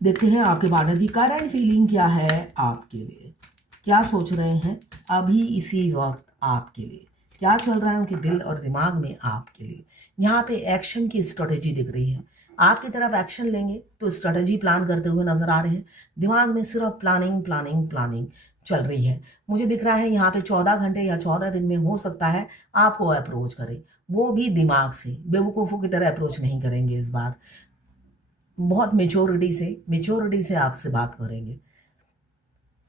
देखते हैं आपके पार्टनर की करंट फीलिंग क्या है आपके लिए, क्या सोच रहे हैं अभी इसी वक्त आपके लिए, क्या चल रहा है उनके दिल और दिमाग में आपके लिए। यहाँ पे एक्शन की स्ट्रेटेजी दिख रही है, आपकी तरफ एक्शन लेंगे तो स्ट्रेटेजी प्लान करते हुए नजर आ रहे हैं। दिमाग में सिर्फ प्लानिंग प्लानिंग प्लानिंग चल रही है। मुझे दिख रहा है यहाँ पे 14 घंटे या 14 दिन में हो सकता है आपको अप्रोच करें, वो भी दिमाग से, बेवकूफ़ों की तरह अप्रोच नहीं करेंगे इस बार। बहुत मेच्योरिटी से आपसे बात करेंगे,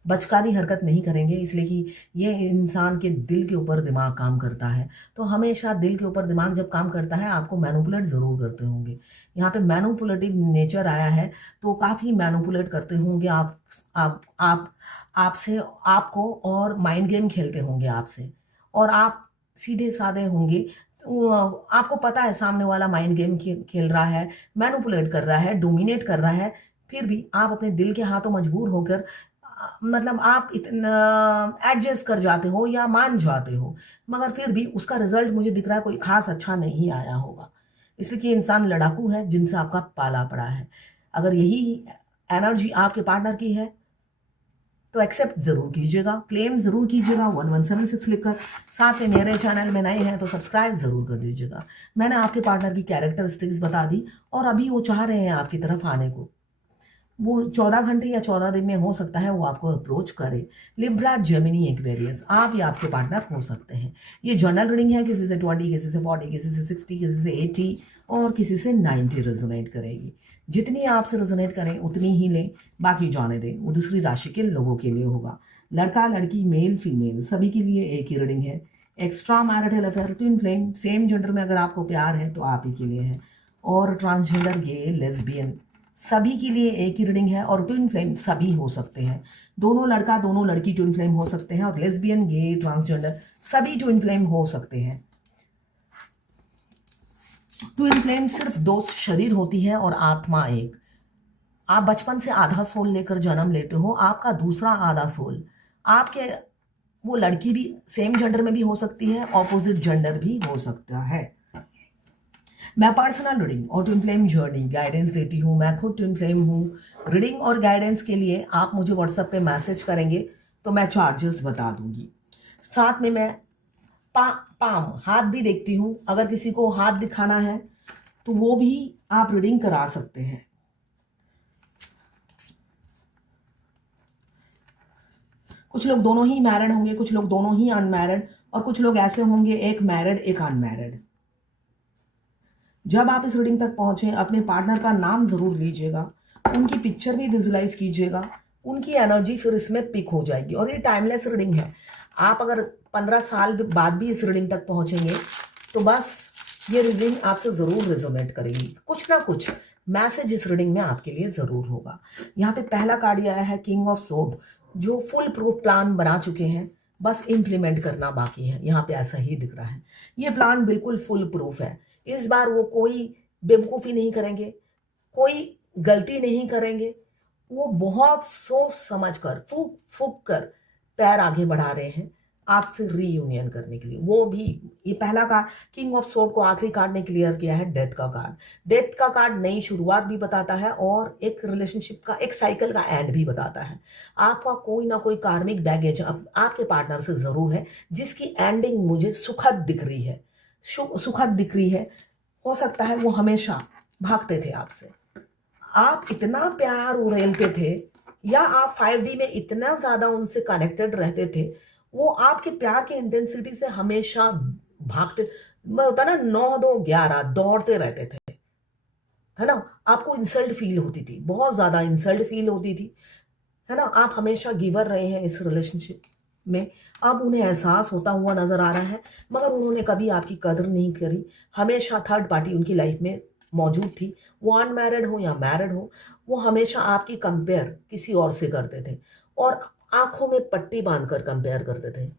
बचकानी हरकत नहीं करेंगे, इसलिए कि ये इंसान के दिल के ऊपर दिमाग काम करता है। तो हमेशा दिल के ऊपर दिमाग जब काम करता है आपको मैनिपुलेट ज़रूर करते होंगे। यहाँ पे मैनिपुलेटिव नेचर आया है तो काफ़ी मैनिपुलेट करते होंगे आप आपसे, आपको, और माइंड गेम खेलते होंगे आपसे। और आप सीधे साधे होंगे तो आपको पता है सामने वाला माइंड गेम खेल रहा है, मैनिपुलेट कर रहा है, डोमिनेट कर रहा है। फिर भी आप अपने दिल के हाथों मजबूर होकर मतलब आप इतना एडजस्ट कर जाते हो या मान जाते हो, मगर फिर भी उसका रिजल्ट मुझे दिख रहा है कोई खास अच्छा नहीं आया होगा। इसलिए कि इंसान लड़ाकू है जिनसे आपका पाला पड़ा है। अगर यही एनर्जी आपके पार्टनर की है तो एक्सेप्ट ज़रूर कीजिएगा, क्लेम ज़रूर कीजिएगा 1176 लिखकर। साथ में मेरे चैनल में नए हैं तो सब्सक्राइब ज़रूर कर दीजिएगा। मैंने आपके पार्टनर की कैरेक्टरिस्टिक्स बता दी और अभी वो चाह रहे हैं आपकी तरफ आने को। वो 14 घंटे या 14 दिन में हो सकता है वो आपको अप्रोच करे। लिब्रा, जेमिनी, एक्वेरियस, आप या आपके पार्टनर हो सकते हैं। ये जनरल रीडिंग है, किसी से 20, किसी से 40, किसी से 60, किसी से 80 और किसी से 90 रेजोनेट करेगी। जितनी आपसे रेजोनेट करें उतनी ही लें, बाकी जाने दें, वो दूसरी राशि के लोगों के लिए होगा। लड़का लड़की, मेल फीमेल, सभी के लिए एक ही रीडिंग है। Extra marital affair, twin flame, same gender में अगर आपको प्यार है तो आप ही के लिए है। और ट्रांसजेंडर, गे, लेस्बियन, सभी के लिए एक ही रीडिंग है। और ट्विन फ्लेम सभी हो सकते हैं, दोनों लड़का दोनों लड़की ट्विन फ्लेम हो सकते हैं, और लेस्बियन, गे, ट्रांसजेंडर सभी ट्विन फ्लेम हो सकते हैं। ट्विन फ्लेम सिर्फ दो शरीर होती है और आत्मा एक। आप बचपन से आधा सोल लेकर जन्म लेते हो, आपका दूसरा आधा सोल आपके, वो लड़की भी सेम जेंडर में भी हो सकती है, ऑपोजिट जेंडर भी हो सकता है। मैं पर्सनल रीडिंग और ट्विन फ्लेम जर्नी गाइडेंस देती हूँ, मैं खुद ट्विन फ्लेम हूँ। रीडिंग और गाइडेंस के लिए आप मुझे व्हाट्सएप पे मैसेज करेंगे तो मैं चार्जेस बता दूंगी। साथ में मैं पाम हाथ भी देखती हूँ, अगर किसी को हाथ दिखाना है तो वो भी आप रीडिंग करा सकते हैं। कुछ लोग दोनों ही मैरिड होंगे, कुछ लोग दोनों ही अनमैरिड, और कुछ लोग ऐसे होंगे एक मैरिड एक अनमैरिड। जब आप इस रीडिंग तक पहुंचे अपने पार्टनर का नाम जरूर लीजिएगा, उनकी पिक्चर भी विजुलाइज कीजिएगा, उनकी एनर्जी फिर इसमें पिक हो जाएगी। और ये टाइमलेस रीडिंग है, आप अगर 15 साल बाद भी इस रीडिंग तक पहुंचेंगे तो बस ये रीडिंग आपसे जरूर रेजोनेट करेगी, कुछ ना कुछ मैसेज इस रीडिंग में आपके लिए जरूर होगा। यहाँ पे पहला कार्ड आया है किंग ऑफ सोर्ड, जो फुल प्रूफ प्लान बना चुके हैं, बस इम्प्लीमेंट करना बाकी है। यहाँ पे ऐसा ही दिख रहा है, ये प्लान बिल्कुल फुल प्रूफ है। इस बार वो कोई बेवकूफ़ी नहीं करेंगे, कोई गलती नहीं करेंगे, वो बहुत सोच समझ कर फूक फूक कर पैर आगे बढ़ा रहे हैं आपसे रीयूनियन करने के लिए। वो भी ये पहला कार्ड किंग ऑफ सोर्ड को आखिरी कार्ड ने क्लियर किया है, डेथ का कार्ड। डेथ का कार्ड नई शुरुआत भी बताता है और एक रिलेशनशिप का, एक साइकिल का एंड भी बताता है। आपका कोई ना कोई कार्मिक बैगेज आपके पार्टनर से जरूर है, जिसकी एंडिंग मुझे सुखद दिख रही है, सुखद दिख रही है। हो सकता है वो हमेशा भागते थे आपसे, आप इतना प्यार उड़ेलते थे, या आप 5D में इतना ज्यादा उनसे कनेक्टेड रहते थे, वो आपके प्यार की इंटेंसिटी से हमेशा भागते, होता ना 9-2-11 दौड़ते रहते थे, है ना। आपको इंसल्ट फील होती थी, बहुत ज्यादा इंसल्ट फील होती थी, है ना। आप हमेशा गिवर रहे हैं इस रिलेशनशिप में, अब उन्हें एहसास होता हुआ नजर आ रहा है, मगर उन्होंने कभी आपकी कदर नहीं करी। हमेशा थर्ड पार्टी उनकी लाइफ में मौजूद थी, वो अनमैरिड हो या मैरिड हो, वो हमेशा आपकी कंपेयर किसी और से करते थे और आंखों में पट्टी बांधकर कंपेयर करते थे,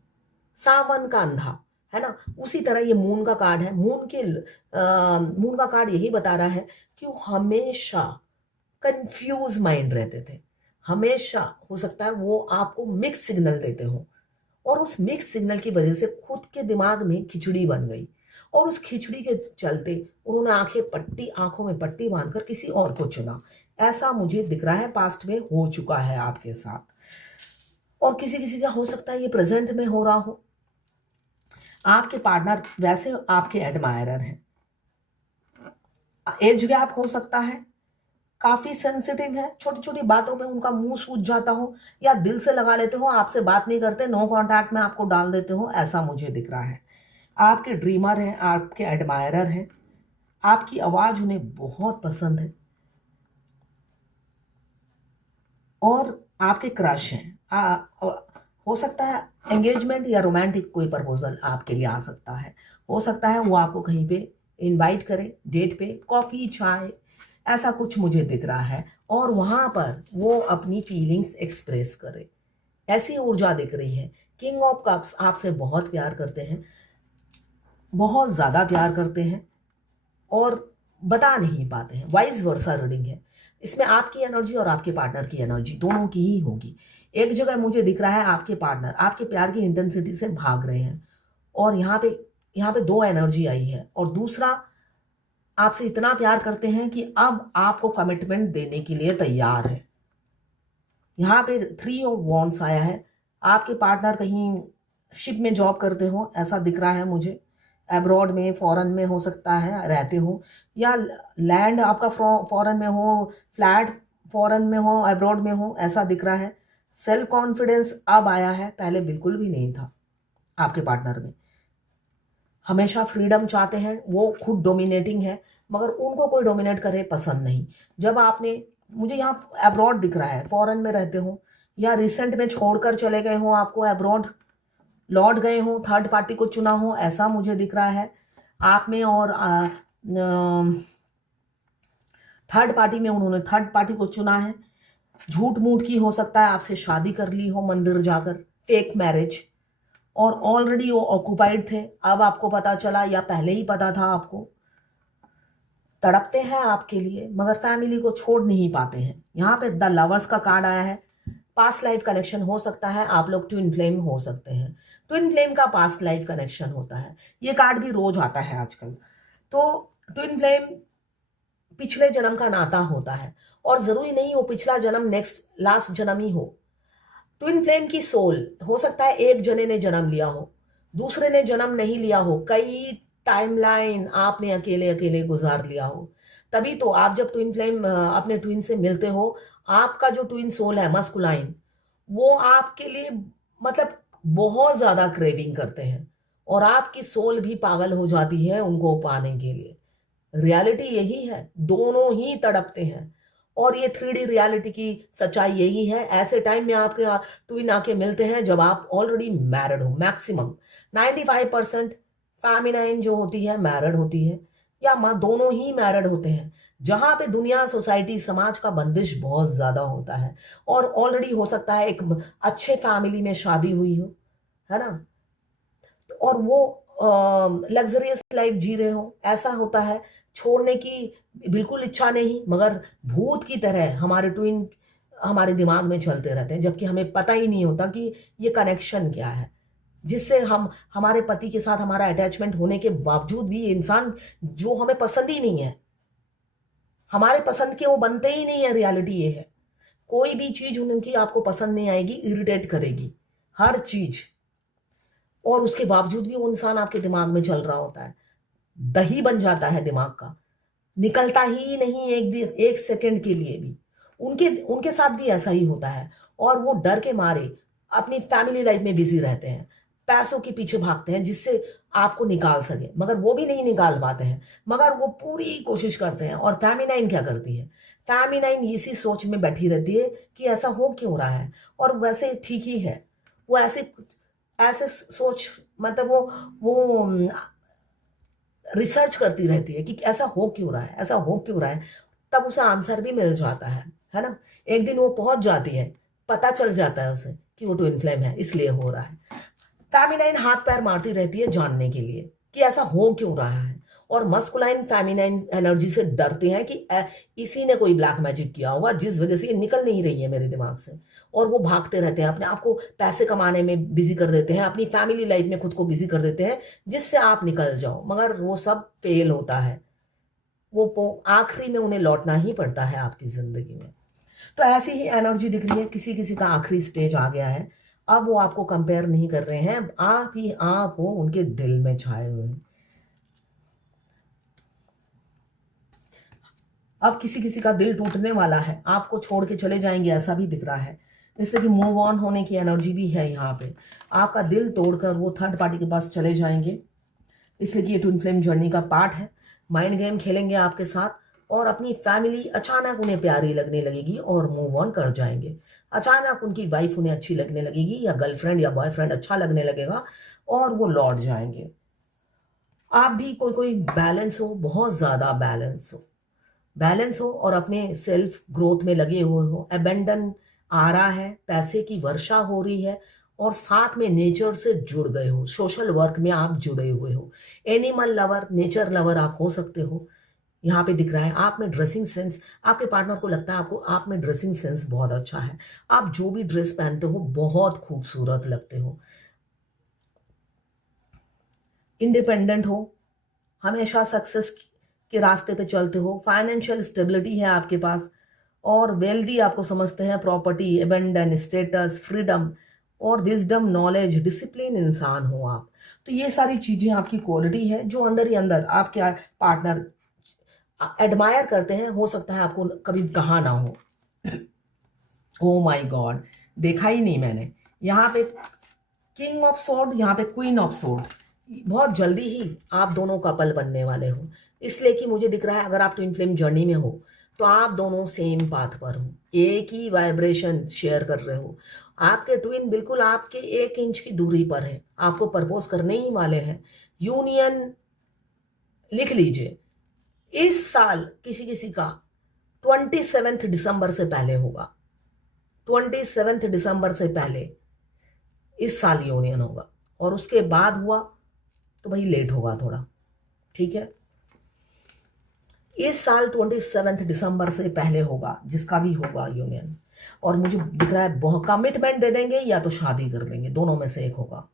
सावन का अंधा, है ना। उसी तरह ये मून का कार्ड है, मून का कार्ड यही बता रहा है कि वो हमेशा कंफ्यूज माइंड रहते थे। हमेशा हो सकता है वो आपको मिक्स सिग्नल देते हो, और उस मिक्स सिग्नल की वजह से खुद के दिमाग में खिचड़ी बन गई, और उस खिचड़ी के चलते उन्होंने आंखों में पट्टी बांधकर किसी और को चुना। ऐसा मुझे दिख रहा है, पास्ट में हो चुका है आपके साथ। और किसी किसी का हो सकता है ये प्रेजेंट में हो रहा हो। आपके पार्टनर वैसे आपके एडमायरर हैं, एज गैप हो सकता है, काफी सेंसिटिव है, छोटी छोटी बातों पे उनका मुंह सूज जाता हो, या दिल से लगा लेते हो, आपसे बात नहीं करते, नो कांटेक्ट में आपको डाल देते हो, ऐसा मुझे दिख रहा है। आपके ड्रीमर हैं, आपके एडमायरर हैं, आपकी आवाज उन्हें बहुत पसंद है, और आपके क्रश हैं। हो सकता है एंगेजमेंट या रोमांटिक कोई प्रपोजल आपके लिए आ सकता है। हो सकता है वो आपको कहीं पे इनवाइट करे, डेट पे, कॉफी चाय, ऐसा कुछ मुझे दिख रहा है, और वहां पर वो अपनी फीलिंग्स एक्सप्रेस करे, ऐसी ऊर्जा दिख रही है। किंग ऑफ कप्स आपसे बहुत प्यार करते हैं, बहुत ज्यादा प्यार करते हैं, और बता नहीं पाते हैं। वाइस वर्सा रीडिंग है, इसमें आपकी एनर्जी और आपके पार्टनर की एनर्जी दोनों की ही होगी। एक जगह मुझे दिख रहा है आपके पार्टनर आपके प्यार की इंटेंसिटी से भाग रहे हैं, और यहाँ पे दो एनर्जी आई है, और दूसरा आपसे इतना प्यार करते हैं कि अब आपको कमिटमेंट देने के लिए तैयार है। यहाँ पे 3 ऑफ वॉन्ड्स आया है। आपके पार्टनर कहीं शिप में जॉब करते हो, ऐसा दिख रहा है मुझे, अब्रॉड में, फॉरेन में हो सकता है रहते हो, या लैंड आपका फॉरेन में हो, फ्लैट फॉरेन में हो, अब्रॉड में हो, ऐसा दिख रहा है। सेल्फ कॉन्फिडेंस अब आया है, पहले बिल्कुल भी नहीं था आपके पार्टनर में। हमेशा फ्रीडम चाहते हैं, वो खुद डोमिनेटिंग है, मगर उनको कोई डोमिनेट करे पसंद नहीं। जब आपने, मुझे यहाँ अब्रॉड दिख रहा है, फॉरेन में रहते हो, या रिसेंट में छोड़कर चले गए हो आपको अब्रॉड, लौट गए हो, थर्ड पार्टी को चुना हो, ऐसा मुझे दिख रहा है आप में। और थर्ड पार्टी में उन्होंने थर्ड पार्टी को चुना है। झूठ मूठ की हो सकता है, आपसे शादी कर ली हो मंदिर जाकर, फेक मैरिज, और ऑलरेडी वो ऑक्युपाइड थे, अब आपको पता चला या पहले ही पता था आपको। तड़पते हैं आपके लिए, मगर फैमिली को छोड़ नहीं पाते हैं। यहाँ पे द लवर्स का कार्ड आया है, पास्ट लाइफ कनेक्शन हो सकता है, आप लोग ट्विन फ्लेम हो सकते हैं, ट्विन फ्लेम का पास्ट लाइफ कनेक्शन होता है। ये कार्ड भी रोज आता है आजकल। तो ट्विन फ्लेम पिछले जन्म का नाता होता है, और जरूरी नहीं वो पिछला जन्म नेक्स्ट लास्ट जन्म ही हो। ट्विन फ्लेम की सोल हो सकता है एक जने ने जन्म लिया हो, दूसरे ने जन्म नहीं लिया हो, कई टाइमलाइन आपने अकेले अकेले गुजार लिया हो। तभी तो आप जब ट्विन फ्लेम अपने ट्विन से मिलते हो, आपका जो ट्विन सोल है मस्कुलाइन, वो आपके लिए मतलब बहुत ज्यादा क्रेविंग करते हैं, और आपकी सोल भी पागल हो जाती है उनको पाने के लिए। रियलिटी यही है, दोनों ही तड़पते हैं, और ये 3D रियलिटी की सच्चाई यही है। ऐसे टाइम में आपके ट्विन आके मिलते हैं जब आप ऑलरेडी मैरिड हो। मैक्सिमम 95% फेमिनाइन जो होती है मैरिड होती है, या माँ दोनों ही मैरिड होते हैं। जहां पे दुनिया, सोसाइटी, समाज का बंदिश बहुत ज्यादा होता है, और ऑलरेडी हो सकता है एक अच्छे फैमिली में शादी हुई हो, है ना, और वो लग्जरियस लाइफ जी रहे हो, ऐसा होता है। छोड़ने की बिल्कुल इच्छा नहीं, मगर भूत की तरह हमारे ट्विन हमारे दिमाग में चलते रहते हैं, जबकि हमें पता ही नहीं होता कि ये कनेक्शन क्या है, जिससे हम हमारे पति के साथ हमारा अटैचमेंट होने के बावजूद भी ये इंसान जो हमें पसंद ही नहीं है, हमारे पसंद के वो बनते ही नहीं है। रियलिटी ये है, कोई भी चीज उनकी आपको पसंद नहीं आएगी, इरिटेट करेगी हर चीज, और उसके बावजूद भी वो इंसान आपके दिमाग में चल रहा होता है। दही बन जाता है दिमाग का, निकलता ही नहीं एक सेकंड के लिए भी। उनके उनके साथ भी ऐसा ही होता है, और वो डर के मारे अपनी फैमिली लाइफ में बिजी रहते हैं, पैसों के पीछे भागते हैं जिससे आपको निकाल सके, मगर वो भी नहीं निकाल पाते हैं, मगर वो पूरी कोशिश करते हैं। और फेमिनाइन क्या करती है, फेमिनाइन इसी सोच में बैठी रहती है कि ऐसा हो क्यों रहा है, और वैसे ठीक ही है। वो ऐसे ऐसे सोच, मतलब वो रिसर्च करती रहती है कि ऐसा हो क्यों रहा है, ऐसा हो क्यों रहा है। तब उसे आंसर भी मिल जाता है ना। एक दिन वो पहुंच जाती है, पता चल जाता है उसे कि वो ट्विन फ्लेम है, इसलिए हो रहा है। फेमिनाइन हाथ पैर मारती रहती है जानने के लिए कि ऐसा हो क्यों रहा है, और मस्कुलाइन फेमिनाइन एनर्जी से डरते हैं कि इसी ने कोई ब्लैक मैजिक किया होगा जिस वजह से ये निकल नहीं रही है मेरे दिमाग से, और वो भागते रहते हैं, अपने आप को पैसे कमाने में बिजी कर देते हैं, अपनी फैमिली लाइफ में खुद को बिजी कर देते हैं जिससे आप निकल जाओ, मगर वो सब फेल होता है। वो आखिरी में उन्हें लौटना ही पड़ता है आपकी ज़िंदगी में। तो ऐसी ही एनर्जी दिख रही है, किसी किसी का आखिरी स्टेज आ गया है। अब वो आपको कंपेयर नहीं कर रहे हैं, आप ही आप हो उनके दिल में छाए हुए हैं। अब किसी किसी का दिल टूटने वाला है, आपको छोड़ के चले जाएंगे ऐसा भी दिख रहा है। इसलिए कि मूव ऑन होने की एनर्जी भी है यहाँ पे। आपका दिल तोड़कर वो थर्ड पार्टी के पास चले जाएंगे, इसलिए कि ये ट्विन फ्लेम जर्नी का पार्ट है। माइंड गेम खेलेंगे आपके साथ और अपनी फैमिली अचानक उन्हें प्यारी लगने लगेगी और मूव ऑन कर जाएंगे। अचानक उनकी वाइफ उन्हें अच्छी लगने लगेगी या गर्लफ्रेंड या बॉयफ्रेंड अच्छा लगने लगेगा और वो लौट जाएंगे। आप भी कोई कोई बैलेंस हो, बहुत ज़्यादा बैलेंस हो और अपने सेल्फ ग्रोथ में लगे हुए हो। अबेंडन आ रहा है, पैसे की वर्षा हो रही है और साथ में नेचर से जुड़ गए हो, सोशल वर्क में आप जुड़े हुए हो। एनिमल लवर, नेचर लवर आप हो सकते हो। यहाँ पे दिख रहा है आप में ड्रेसिंग सेंस, आपके पार्टनर को लगता है आपको आप में ड्रेसिंग सेंस बहुत अच्छा है। आप जो भी ड्रेस पहनते हो बहुत खूबसूरत लगते हो। इंडिपेंडेंट हो, हमेशा सक्सेस के रास्ते पे चलते हो। फाइनेंशियल स्टेबिलिटी है आपके पास और वेल्दी आपको समझते हैं। प्रॉपर्टी, एबेंडन, स्टेटस, फ्रीडम और विजडम, नॉलेज, डिसिप्लिन इंसान हो आप। तो ये सारी चीजें आपकी क्वालिटी है जो अंदर ही अंदर आपके पार्टनर एडमायर करते हैं। हो सकता है आपको कभी कहा ना हो। ओ माय गॉड, देखा ही नहीं मैंने। यहाँ पे किंग ऑफ सोर्ड, यहाँ पे क्वीन ऑफ सोर्ड। बहुत जल्दी ही आप दोनों कपल बनने वाले हो, इसलिए कि मुझे दिख रहा है अगर आप ट्विन फ्लेम जर्नी में हो तो आप दोनों सेम पाथ पर हो, एक ही वाइब्रेशन शेयर कर रहे हो। आपके ट्विन बिल्कुल आपके 1 इंच की दूरी पर है, आपको प्रपोज करने ही वाले हैं। यूनियन लिख लीजिए, इस साल किसी किसी का 27 दिसंबर से पहले होगा। 27 दिसंबर से पहले इस साल यूनियन होगा और उसके बाद हुआ तो भाई लेट होगा थोड़ा, ठीक है। इस साल 27 दिसंबर से पहले होगा जिसका भी होगा यूनियन। और मुझे दिख रहा है बहुत कमिटमेंट दे देंगे या तो शादी कर लेंगे, दोनों में से एक होगा।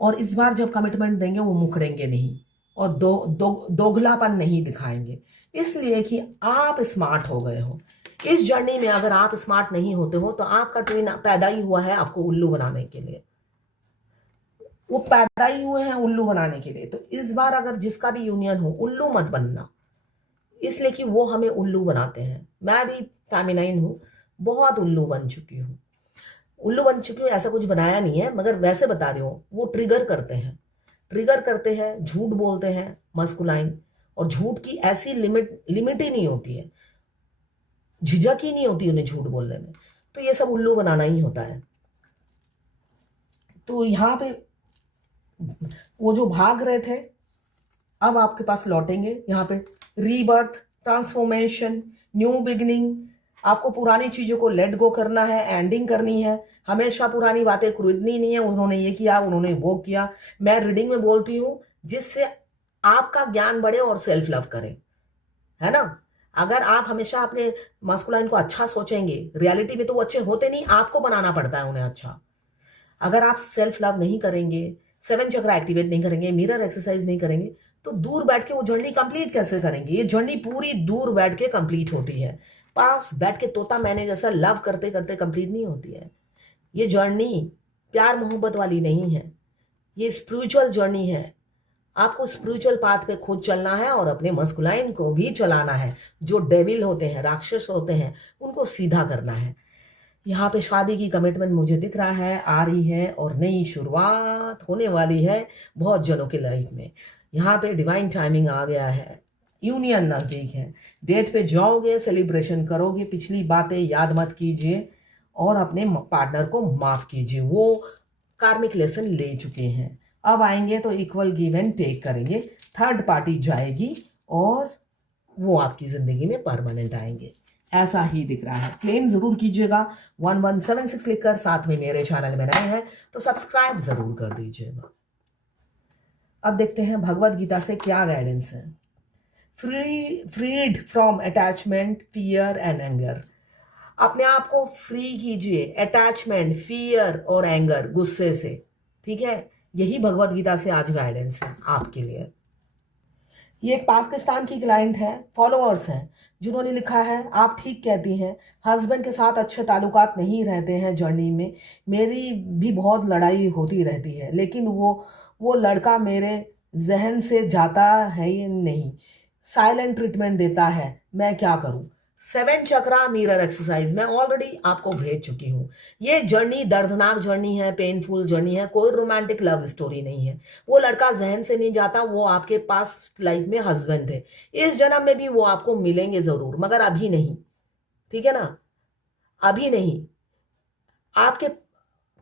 और इस बार जब कमिटमेंट देंगे वो मुकरेंगे नहीं और दोगलापन नहीं दिखाएंगे, इसलिए कि आप स्मार्ट हो गए हो। इस जर्नी में अगर आप स्मार्ट नहीं होते हो तो आपका ट्विन पैदा ही हुआ है आपको उल्लू बनाने के लिए। वो पैदा ही हुए हैं उल्लू बनाने के लिए। तो इस बार अगर जिसका भी यूनियन हो, उल्लू मत बनना, इसलिए कि वो हमें उल्लू बनाते हैं। मैं भी फेमिनाइन हूं, बहुत उल्लू बन चुकी हूँ। ऐसा कुछ बनाया नहीं है, मगर वैसे बता रही हूँ। वो ट्रिगर करते हैं, झूठ बोलते हैं मस्कुलाइन। और झूठ की ऐसी लिमिट ही नहीं होती है, झिझक ही नहीं होती उन्हें झूठ बोलने में। तो ये सब उल्लू बनाना ही होता है। तो यहाँ पे वो जो भाग रहे थे अब आपके पास लौटेंगे। यहाँ पे रीबर्थ, ट्रांसफॉर्मेशन, न्यू बिगिनिंग। आपको पुरानी चीजों को लेट गो करना है, एंडिंग करनी है। हमेशा पुरानी बातें खरीदनी नहीं है, उन्होंने ये किया, उन्होंने वो किया। मैं रीडिंग में बोलती हूँ जिससे आपका ज्ञान बढ़े और सेल्फ लव करें, है ना। अगर आप हमेशा अपने मास्कुलाइन को अच्छा सोचेंगे, रियलिटी में तो वो अच्छे होते नहीं, आपको बनाना पड़ता है उन्हें अच्छा। अगर आप सेल्फ लव नहीं करेंगे, 7 चक्र एक्टिवेट नहीं करेंगे, मिरर एक्सरसाइज नहीं करेंगे, तो दूर बैठ के वो जर्नी कंप्लीट कैसे करेंगे। ये जर्नी पूरी दूर बैठ के कंप्लीट होती है, पास बैठ के तोता मैंने जैसा लव करते करते कंप्लीट नहीं होती है। ये जर्नी प्यार मोहब्बत वाली नहीं है, ये स्पिरिचुअल जर्नी है। आपको स्पिरिचुअल पाथ पे खुद चलना है और अपने मस्कुलाइन को भी चलाना है। जो डेविल होते हैं, राक्षस होते हैं, उनको सीधा करना है। यहाँ पे शादी की कमिटमेंट मुझे दिख रहा है आ रही है और नई शुरुआत होने वाली है बहुत जनों के लाइफ में। यहाँ पे डिवाइन टाइमिंग आ गया है, यूनियन नज़दीक है। डेट पे जाओगे, सेलिब्रेशन करोगे, पिछली बातें याद मत कीजिए और अपने पार्टनर को माफ़ कीजिए। वो कार्मिक लेसन ले चुके हैं, अब आएंगे तो इक्वल गिव एंड टेक करेंगे। थर्ड पार्टी जाएगी और वो आपकी ज़िंदगी में परमानेंट आएंगे, ऐसा ही दिख रहा है। क्लेम जरूर कीजिएगा 1176 लिखकर। साथ में मेरे चैनल में नए हैं तो सब्सक्राइब जरूर कर दीजिएगा। अब देखते हैं भगवत गीता से क्या गाइडेंस है। Freed from attachment, fear and anger. अपने आप को फ्री कीजिए अटैचमेंट, फियर और एंगर, गुस्से से, ठीक है। यही भगवत गीता से आज गाइडेंस है आपके लिए। ये एक पाकिस्तान की क्लाइंट है, फॉलोअर्स हैं, जिन्होंने लिखा है आप ठीक कहती हैं, हस्बैंड के साथ अच्छे ताल्लुकात नहीं रहते हैं जर्नी में, मेरी भी बहुत लड़ाई होती रहती है, लेकिन वो लड़का मेरे जहन से जाता है या नहीं, साइलेंट ट्रीटमेंट देता है, मैं क्या करूं? 7 चक्रा मिरर एक्सरसाइज मैं ऑलरेडी आपको भेज चुकी हूँ। ये जर्नी दर्दनाक जर्नी है, पेनफुल जर्नी है, कोई रोमांटिक लव स्टोरी नहीं है। वो लड़का जहन से नहीं जाता, वो आपके पास लाइफ में हस्बैंड थे, इस जन्म में भी वो आपको मिलेंगे जरूर, मगर अभी नहीं, ठीक है ना, अभी नहीं। आपके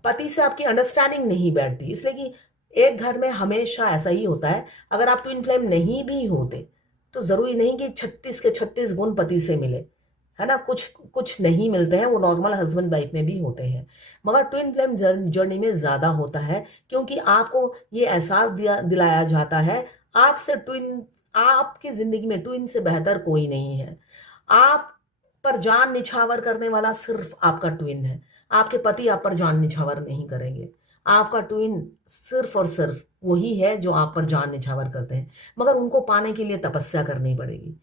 पति से आपकी अंडरस्टैंडिंग नहीं बैठती, इसलिए कि एक घर में हमेशा ऐसा ही होता है। अगर आप ट्विन फ्लेम नहीं भी होते तो जरूरी नहीं कि 36 के 36 गुण पति से मिले, है ना, कुछ कुछ नहीं मिलते हैं, वो नॉर्मल हस्बैंड वाइफ में भी होते हैं, मगर ट्विन फ्लेम जर्नी में ज्यादा होता है, क्योंकि आपको ये एहसास दिलाया जाता है आपसे ट्विन, आपकी जिंदगी में ट्विन से बेहतर कोई नहीं है। आप पर जान निछावर करने वाला सिर्फ आपका ट्विन है। आपके पति आप पर जान निछावर नहीं करेंगे। आपका ट्विन सिर्फ और सिर्फ वही है जो आप पर जान निछावर करते हैं, मगर उनको पाने के लिए तपस्या करनी पड़ेगी,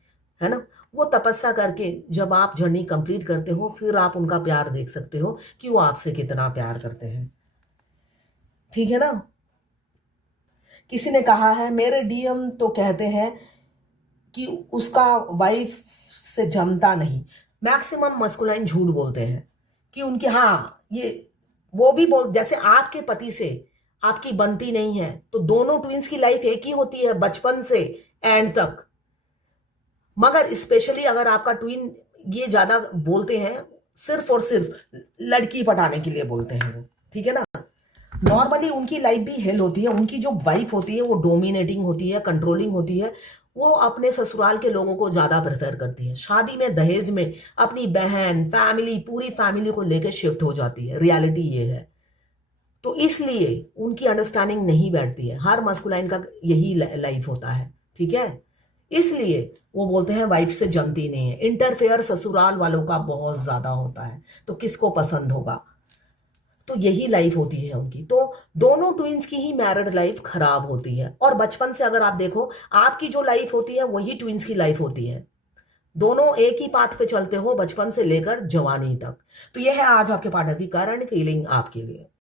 है ना। वो तपस्या करके जब आप जर्नी कंप्लीट करते हो, फिर आप उनका प्यार देख सकते हो कि वो आपसे कितना प्यार करते हैं, ठीक है ना। किसी ने कहा है मेरे डीएम तो कहते हैं कि उसका वाइफ से जमता नहीं। मैक्सिमम मस्कुलाइन झूठ बोलते हैं कि उनके, हाँ, ये वो भी बोल, जैसे आपके पति से आपकी बनती नहीं है, तो दोनों ट्विंस की लाइफ एक ही होती है बचपन से एंड तक, मगर स्पेशली अगर आपका ट्विन, ये ज्यादा बोलते हैं सिर्फ और सिर्फ लड़की पटाने के लिए बोलते हैं वो, ठीक है ना। नॉर्मली उनकी लाइफ भी हेल होती है, उनकी जो वाइफ होती है वो डोमिनेटिंग होती है, कंट्रोलिंग होती है, वो अपने ससुराल के लोगों को ज्यादा प्रेफर करती है, शादी में दहेज में अपनी बहन, फैमिली, पूरी फैमिली को लेकर शिफ्ट हो जाती है, रियलिटी ये है। तो इसलिए उनकी अंडरस्टैंडिंग नहीं बैठती है, हर मस्कुलाइन का यही लाइफ होता है, ठीक है। इसलिए वो बोलते हैं वाइफ से जमती नहीं है। इंटरफेयर ससुराल वालों का बहुत ज्यादा होता है, तो किसको पसंद होगा। तो यही लाइफ होती है उनकी। तो दोनों ट्विंस की ही मैरिड लाइफ खराब होती है, और बचपन से अगर आप देखो, आपकी जो लाइफ होती है वही ट्विंस की लाइफ होती है। दोनों एक ही पाथ पे चलते हो बचपन से लेकर जवानी तक। तो यह है आज आपके पाठ की करंट फीलिंग आपके लिए।